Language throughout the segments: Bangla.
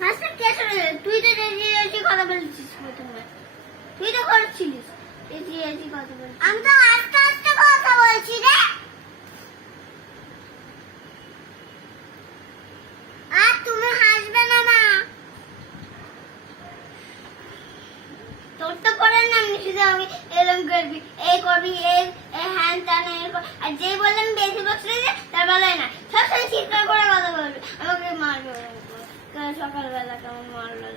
ফার্স্টে কে শুনে? তুই তো চেঁচিয়ে কথা বলছিস প্রথমে। তুই তো করছিলিস চেঁচিয়ে কথা বলছিস। আমি তো আস্তে আস্তে কথা বলছি রে। আর তুমি হাসবে না মা। তোর তো করার নাম শুধু আমি এরকম করবি, এই করবি, এই হ্যান ত্যান, আর যেই বললাম বেশি বসলে তার বেলায় না, সবসময় চিৎকার করে কথা বলবি, আমাকে মারবে। সকালবেলা কেমন মারলো,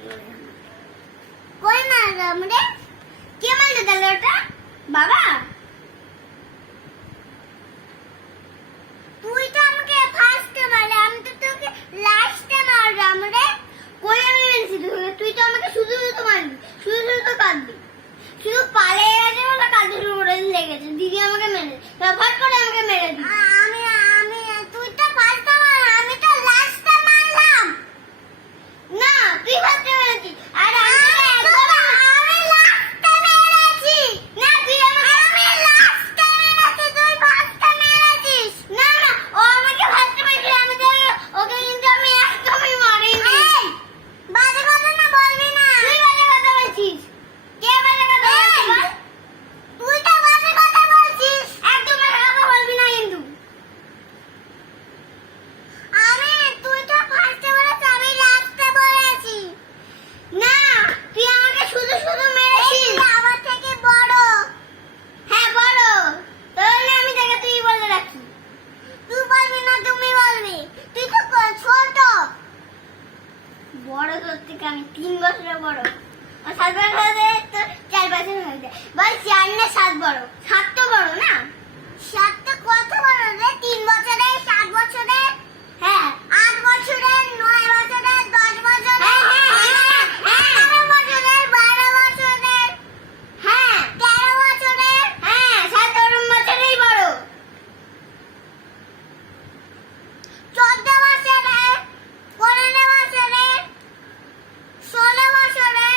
কই মারলাম রে? কে মারলো তাহলে ওটা? বাবা? তুই তো আমাকে ফার্স্টে মারলি, আমি তো তোকে লাস্টে মারলাম রে। কই আমি মেরেছি তোকে? তুই তো আমাকে শুধু শুধু মারবি, শুধু শুধু তো কাঁদবি, শুধু পালিয়ে গেছে বলে কাঁদতে শুরু করে লেগেছে। দিদি আমাকে মেরে ফট করে আমাকে মেরে দিই। আমি তুই তো ফার্স্টে মারলি, আমি তো লাস্টে মারলাম। না, তুই ফার্স্টে মেরেছিস। আর আমি লাস্টে মেরেছি। না, তুই আমি লাস্টে মেরেছি, তুই ফার্স্টে মেরেছিস। না না, ও আমাকে ফার্স্টে মেরেছে, আমি তো ওকে কিন্তু আমি একদমই মারিনি। বাজে কথা না বলবি না। তুই বাজে কথা বলছিস। কে বাজে কথা বলছিস বল? তুই তো বাজে কথা বলছিস। একদম বাজে কথা বলবি না কিন্তু। তুই তো ফার্স্টে বলেছিস, আমি লাস্টে বলেছি। না, তুই আমাকে শুধু শুধু মেরেছিস। আমার থেকে বড়। হ্যাঁ বড়, তাহলে আমি তোকে তুই বলে রাখি। তুই বলবি না, তুমি বলবি। তুই তো ছোট। বড় তোর থেকে আমি 3 বছরের বড়। আর 7 বছরে তো 4 বছর হয়ে যায়। বল 4 না 7 বড়? 7 তো বড় না? 7 তো কত বড় রে? 3 বছরে, 7 বছরে, হ্যাঁ 8 বছরে, 9 বছরে, 10 বছরে, 11 বছরে, 12 বছরে, হ্যাঁ 13 বছরে, হ্যাঁ 17 বছরেই বড়। 14 বছরে, 15 বছরে, 16 বছরে,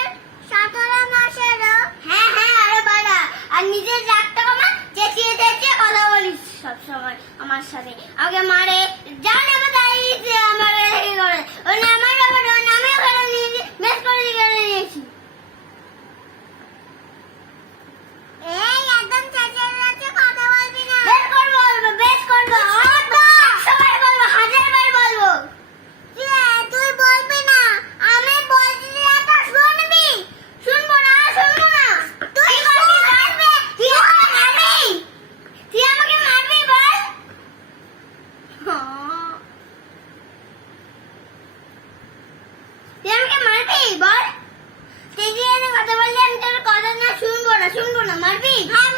17 বছরে, হ্যাঁ হ্যাঁ আরো বড়। আর নিজের রাগটা কমা, চেঁচিয়ে চেঁচিয়ে কথা বলিস সবসময় আমার সাথে। আমাকে মারে, জান আমার দাঁড়িয়েছে, আমার এই করে ওর নামের ব্যাপারে ওর নামেও করে নিয়েছি, বেশ করে নিয়েছি। এই একদম চেঁচিয়ে কথা বলবি না। বেশ করবো, বেশ করবো, সবাই বলবো, 1000 বার বলবো। তুই বলবি না, আমি বলছি এটা শুনবি। শুনবো না, শুনবো না। তুই মারবি, তুই আমাকে মারবি, তুই আমাকে মারবি বল। তুই আমাকে মারবি বল। তুই যে কথা বললি আমি তোর কথা না শুনবো না, শুনবো না, মারবি। হ্যাঁ